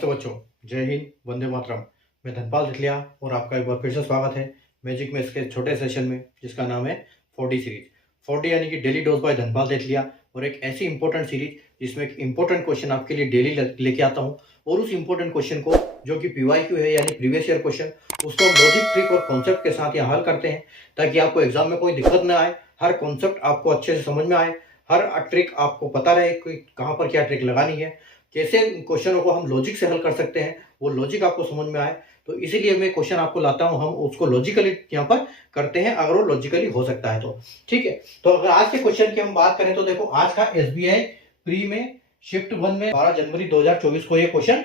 नमस्ते बच्चों, जय हिंद, वंदे मातरम। मैं धनपाल तितलिया और आपका एक बार फिर से स्वागत है मैजिक मैथ्स के छोटे सेशन में, जिसका नाम है 4D सीरीज। 4D यानी कि daily dose by Dhanpal Titliya, और एक ऐसी इंपॉर्टेंट सीरीज जिसमें एक इंपॉर्टेंट क्वेश्चन आपके लिए डेली लेके आता हूँ, और उस इंपॉर्टेंट क्वेश्चन को जो कि PYQ है यानी प्रीवियस ईयर क्वेश्चन, उसको हम लॉजिक, ट्रिक और कॉन्सेप्ट के साथ यहाँ हल करते हैं, ताकि आपको एग्जाम में कोई दिक्कत ना आए, हर कॉन्सेप्ट आपको अच्छे से समझ में आए, हर ट्रिक आपको पता रहे कि कहाँ पर क्या ट्रिक लगानी है, कैसे क्वेश्चनों को हम लॉजिक से हल कर सकते हैं, वो लॉजिक आपको समझ में आए। तो इसीलिए मैं क्वेश्चन आपको लाता हूं, हम उसको लॉजिकली यहाँ पर करते हैं, अगर वो लॉजिकली हो सकता है तो ठीक है। तो अगर आज के क्वेश्चन की हम बात करें तो देखो, आज का SBI प्री में शिफ्ट 1 में 12 जनवरी 2024 को ये क्वेश्चन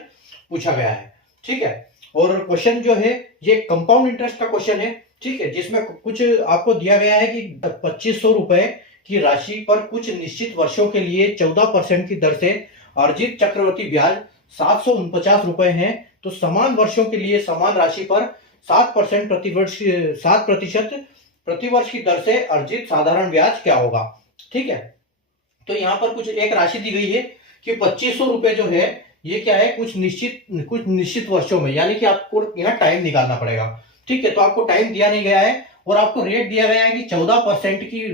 पूछा गया है, ठीक है। और क्वेश्चन जो है ये कंपाउंड इंटरेस्ट का क्वेश्चन है, ठीक है, जिसमें कुछ आपको दिया गया है कि 2500 रुपए की राशि पर कुछ निश्चित वर्षों के लिए 14% की दर से अर्जित चक्रवर्ती ब्याज 749 रुपए हैं, तो समान वर्षों के लिए समान राशि पर 7% प्रतिवर्ष की दर से अर्जित साधारण ब्याज क्या होगा, ठीक है। तो यहाँ पर कुछ एक राशि दी गई है कि 2500 रुपए जो है ये क्या है, कुछ निश्चित वर्षों में, यानी कि आपको यहाँ टाइम निकालना पड़ेगा, ठीक है। तो आपको टाइम दिया नहीं गया है और आपको रेट दिया गया है कि 14% की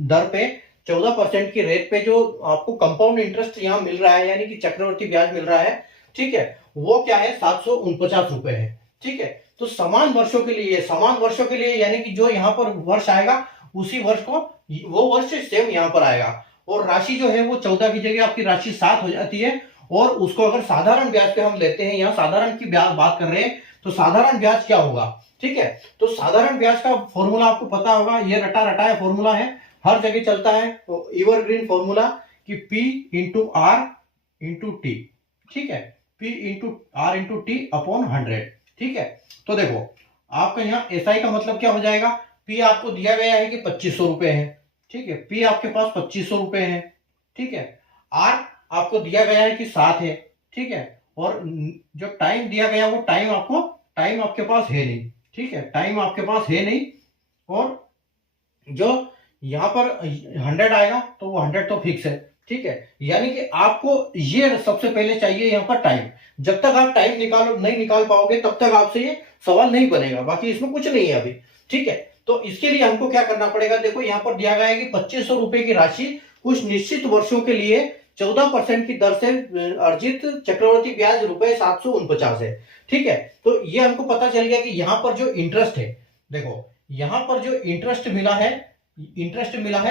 दर पे, 14% की रेट पे जो आपको कंपाउंड इंटरेस्ट यहाँ मिल रहा है, यानी कि चक्रवर्ती ब्याज मिल रहा है, ठीक है, वो क्या है 749 रुपए है, ठीक है। तो समान वर्षों के लिए यानी कि जो यहाँ पर वर्ष आएगा उसी वर्ष को वो वर्ष सेम यहाँ पर आएगा, और राशि जो है वो 14 की जगह आपकी राशि 7 हो जाती है। और उसको अगर साधारण ब्याज पे हम लेते हैं, यहाँ साधारण की बात कर रहे हैं, तो साधारण ब्याज क्या होगा, ठीक है। तो साधारण ब्याज का फॉर्मूला आपको पता होगा, ये रटा रटाया फॉर्मूला है, हर जगह चलता है, तो एवरग्रीन फॉर्मूला कि P into R into T, ठीक है, P into R into T upon 100, ठीक है। तो देखो आपका यहाँ SI का मतलब क्या हो जाएगा, P आपको दिया गया है कि 2500 रुपए है, ठीक है, P आपके पास 2500 रुपए है, ठीक है। R आपको दिया गया है कि 7 है, ठीक है, और जो टाइम दिया गया वो टाइम आपके पास है नहीं, ठीक है, टाइम आपके पास है नहीं, और जो यहाँ पर 100 आएगा तो वो 100 तो फिक्स है, ठीक है। यानी कि आपको ये सबसे पहले चाहिए यहाँ पर टाइम। जब तक आप टाइम नहीं निकाल पाओगे तब तक आपसे ये सवाल नहीं बनेगा, बाकी इसमें कुछ नहीं है अभी, ठीक है। तो इसके लिए हमको क्या करना पड़ेगा, देखो यहाँ पर दिया गया है कि 2500 रुपए की राशि कुछ निश्चित वर्षों के लिए 14% की दर से अर्जित चक्रवर्ती ब्याज रुपए 749 है, ठीक है। तो ये हमको पता चल गया कि यहाँ पर जो इंटरेस्ट है, देखो यहाँ पर जो इंटरेस्ट मिला है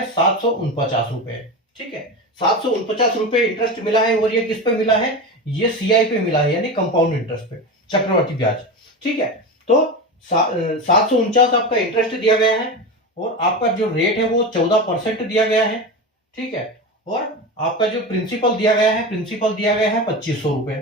749 रुपए, ठीक है, 749 रुपए इंटरेस्ट मिला है, और ये किस पे मिला है, ये CI पे मिला है, यानी कंपाउंड इंटरेस्ट पे, चक्रवर्ती ब्याज, ठीक है। तो 749 आपका इंटरेस्ट दिया गया है, और आपका जो रेट है वो 14% दिया गया है, ठीक है, और आपका जो प्रिंसिपल दिया गया है 2500 रुपए,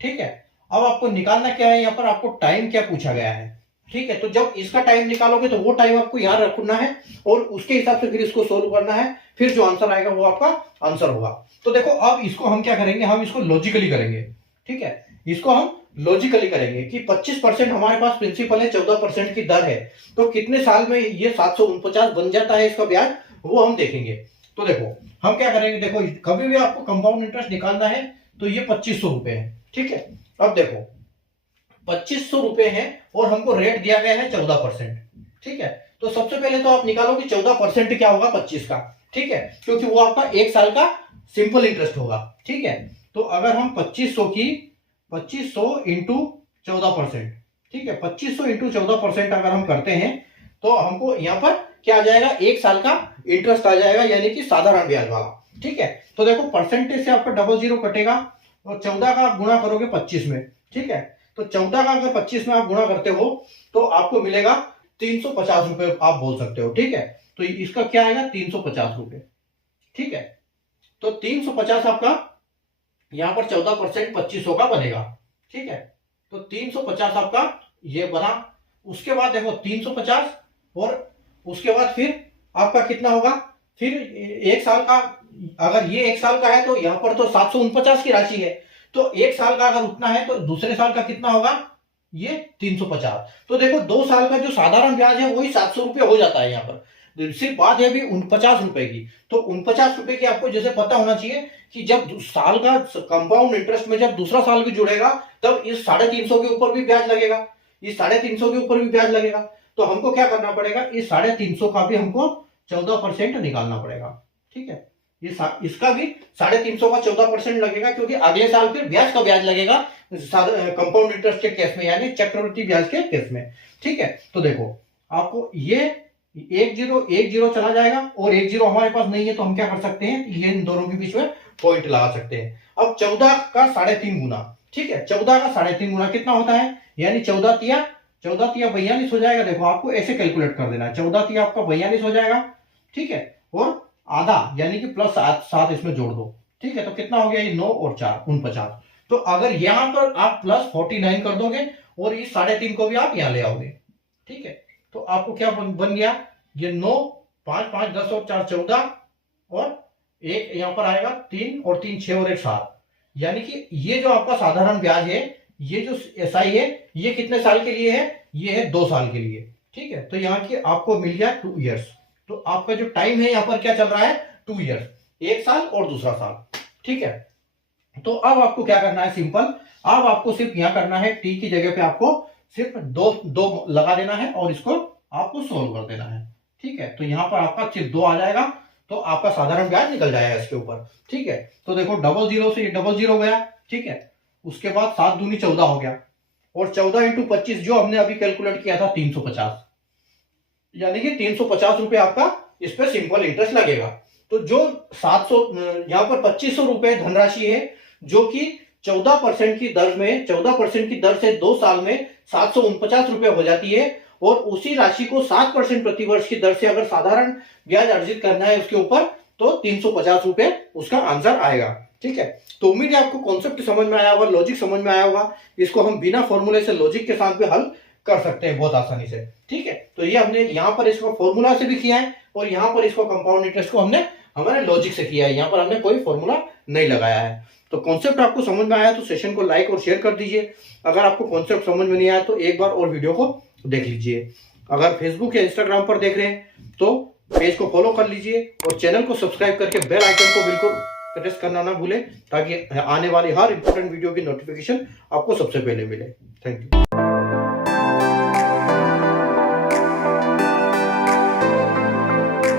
ठीक है। अब आपको निकालना क्या है, यहाँ पर आपको टाइम क्या पूछा गया है, ठीक है। तो जब इसका टाइम निकालोगे तो वो टाइम आपको यहाँ रखना है, और उसके हिसाब से फिर इसको सोल्व करना है, फिर जो आंसर आएगा वो आपका आंसर होगा। तो देखो अब इसको हम क्या करेंगे, हम इसको लॉजिकली करेंगे, ठीक है, इसको हम लॉजिकली करेंगे कि 25% हमारे पास प्रिंसिपल है, 14% की दर है, तो कितने साल में ये 749 बन जाता है इसका ब्याज, वो हम देखेंगे। तो देखो हम क्या करेंगे, देखो कभी भी आपको कंपाउंड इंटरेस्ट निकालना है तो ये 2500 रुपए है, ठीक है। अब देखो 2500 रुपए है और हमको रेट दिया गया है 14%, ठीक है। तो सबसे पहले तो आप निकालो कि 14% क्या होगा 25 का, ठीक है, क्योंकि वो आपका 1 साल का सिंपल इंटरेस्ट होगा, ठीक है। तो अगर हम 2500 इंटू 14%, ठीक है, 2500 इंटू 14% अगर हम करते हैं तो हमको यहाँ पर क्या आ जाएगा, 1 साल का इंटरेस्ट आ जाएगा, यानी कि साधारण ब्याज वाला, ठीक है। तो देखो परसेंटेज से आपका 00 कटेगा, और 14 का आप गुणा करोगे 25 में, ठीक है। तो 14 का अगर 25 में आप गुणा करते हो तो आपको मिलेगा 350 रुपए, आप बोल सकते हो, ठीक है। तो इसका क्या आएगा 350 रुपए, ठीक है। तो 350 आपका यहाँ पर 14% 2500 का बनेगा, ठीक है। तो 350 आपका ये बना। उसके बाद देखो 350, और उसके बाद फिर आपका कितना होगा, फिर 1 साल का, अगर ये 1 साल का है तो यहाँ पर तो 749 की राशि है, तो 1 साल का अगर उतना है तो दूसरे साल का कितना होगा, ये 350। तो देखो 2 साल का जो साधारण ब्याज है वही 700 रुपये हो जाता है यहाँ पर, सिर्फ बात है अभी 49 रुपए की। तो 49 रुपए की आपको जैसे पता होना चाहिए कि जब साल का कंपाउंड इंटरेस्ट में जब दूसरा साल भी जुड़ेगा तब इस 350 के ऊपर भी ब्याज लगेगा, इस 350 के ऊपर भी ब्याज लगेगा। तो हमको क्या करना पड़ेगा, इस 350 का भी हमको 14% निकालना पड़ेगा। ठीक है, इसका भी 350 का 14% लगेगा, क्योंकि अगले साल फिर ब्याज का ब्याज लगेगा कंपाउंड इंटरेस्ट के केस में, यानी चक्रवृद्धि ब्याज के केस में। ठीक है, तो देखो आपको ये 1010 चला जाएगा, और 10 हमारे पास नहीं है तो हम क्या कर सकते हैं, ये इन दोनों के बीच में पॉइंट लगा सकते हैं। अब 14 का 3.5 गुना, ठीक है, 14 का 3.5 गुना कितना होता है, यानी 14 तिया 42 हो जाएगा। देखो आपको ऐसे कैलकुलेट कर देना है, 14 तिया आपका 42 हो जाएगा। ठीक है, और आधा यानी कि प्लस 7 इसमें जोड़ दो। ठीक है, तो कितना हो गया, ये 9 और 4 49। तो अगर यहां पर आप प्लस 49 कर दोगे और इस 3.5 को भी आप यहां ले आओगे, ठीक है, तो आपको क्या बन गया, ये 9 5 5 10 और 4 14, और एक यहां पर आएगा 3 और 3 6 और 1 7, यानी कि ये जो आपका साधारण ब्याज है, ये जो एसआई है, ये कितने साल के लिए है, ये है 2 साल के लिए। ठीक है, तो यहाँ की आपको मिल गया 2 ईयर्स। तो आपका जो टाइम है यहाँ पर क्या चल रहा है, 2 ईयर्स, 1 साल और दूसरा साल। ठीक है, तो अब आपको क्या करना है, सिंपल, अब आपको सिर्फ यहां करना है, टी की जगह पे आपको सिर्फ दो लगा देना है और इसको आपको सोल्व कर देना है। ठीक है, तो यहां पर आपका सिर्फ 2 आ जाएगा, तो आपका साधारण ब्याज निकल जाएगा इसके ऊपर। ठीक है, तो देखो 00 से ये 00 गया। ठीक है, उसके बाद 7 दूनी 14 हो गया, और 14 इंटू 25 जो हमने अभी कैलकुलेट किया था 350, यानी कि 350 रुपए आपका इस पे सिंपल इंटरेस्ट लगेगा। तो जो 700 यहाँ पर 2500 रुपए धनराशि है, जो कि 14% की दर में, 14% की दर से 2 साल में 749 रुपए हो जाती है, और उसी राशि को 7% प्रतिवर्ष की दर से अगर साधारण ब्याज अर्जित करना है उसके ऊपर, तो 350 रुपए उसका आंसर आएगा। ठीक है, तो उम्मीद है आपको कॉन्सेप्ट समझ में आया होगा, लॉजिक समझ में आया होगा। इसको हम बिना फॉर्मूले से लॉजिक के साथ भी हल कर सकते हैं बहुत आसानी से। ठीक है, तो ये हमने यहाँ पर इसको फॉर्मूला से भी किया है, और यहाँ पर इसको कंपाउंड इंटरेस्ट को हमने हमारे लॉजिक से किया है, यहाँ पर हमने कोई फॉर्मूला नहीं लगाया है। तो कॉन्सेप्ट आपको समझ में आया तो सेशन को लाइक और शेयर कर दीजिए। अगर आपको कॉन्सेप्ट समझ में नहीं आया तो एक बार और वीडियो को देख लीजिए। अगर फेसबुक या इंस्टाग्राम पर देख रहे हैं तो पेज को फॉलो कर लीजिए, और चैनल को सब्सक्राइब करके बेल आइकन को बिल्कुल प्रेस करना ना भूलें, ताकि आने वाली हर इंपॉर्टेंट वीडियो की नोटिफिकेशन आपको सबसे पहले मिले। Thank you.